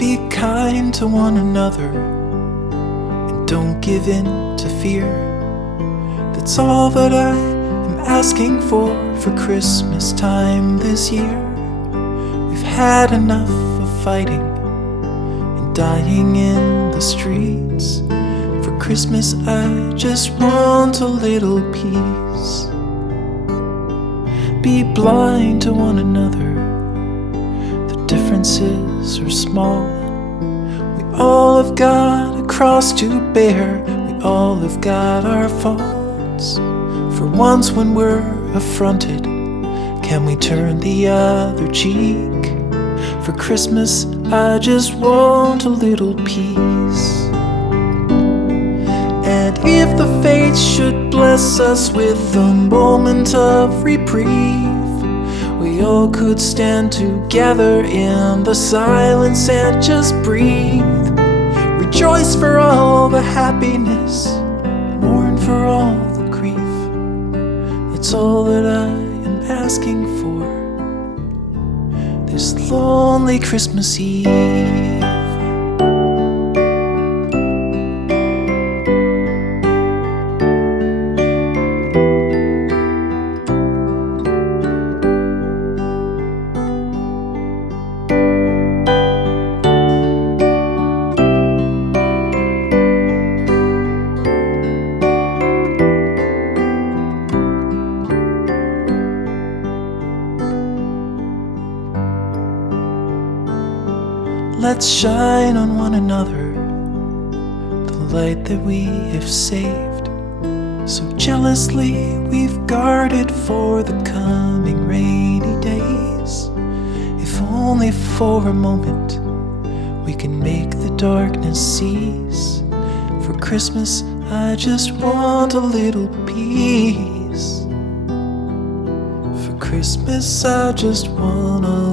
Be kind to one another and don't give in to fear. That's all that I am asking for Christmas time this year. We've had enough of fighting and dying in the streets. For Christmas I just want a little peace. Be blind to one another, the differences are small. We all have got a cross to bear, we all have got our faults. For once when we're affronted, can we turn the other cheek? For Christmas I just want a little peace. And if the fates should bless us with a moment of reprieve, we all could stand together in the silence and just breathe. Rejoice for all the happiness, mourn for all the grief. It's all that I am asking for this lonely Christmas Eve. Let's shine on one another the light that we have saved. So jealously we've guarded for the coming rainy days. If only for a moment we can make the darkness cease. For Christmas I just want a little peace. For Christmas I just want a